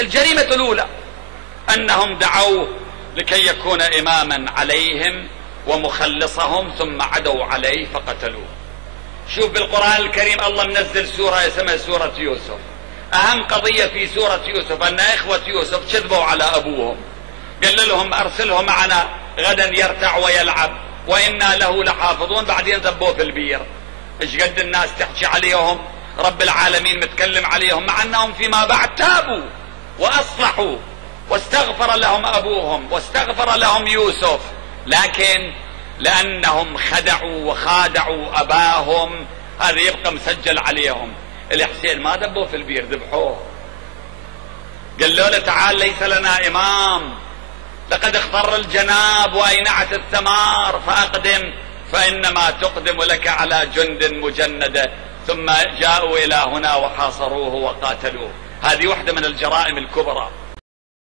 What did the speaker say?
الجريمة الأولى أنهم دعوه لكي يكون إماما عليهم ومخلصهم، ثم عدوا عليه فقتلوه. شوف بالقرآن الكريم الله منزل سورة اسمها سورة يوسف. أهم قضية في سورة يوسف أن إخوة يوسف كذبوا على أبوهم، قال لهم أرسله معنا غدا يرتع ويلعب وإنا له لحافظون، بعدين ذبوه في البير. إيش قد الناس تحكي عليهم، رب العالمين متكلم عليهم، مع أنهم فيما بعد تابوا وأصلحوا واستغفر لهم أبوهم واستغفر لهم يوسف، لكن لأنهم خدعوا وخادعوا أباهم هذا يبقى مسجل عليهم. الحسين ما ذبوه في البير، ذبحوه، قالوا له تعال ليس لنا إمام، لقد اخضر الجناب وأينعت الثمار فأقدم، فإنما تقدم لك على جند مجندة. ثم جاءوا إلى هنا وحاصروه وقاتلوه. هذه واحدة من الجرائم الكبرى.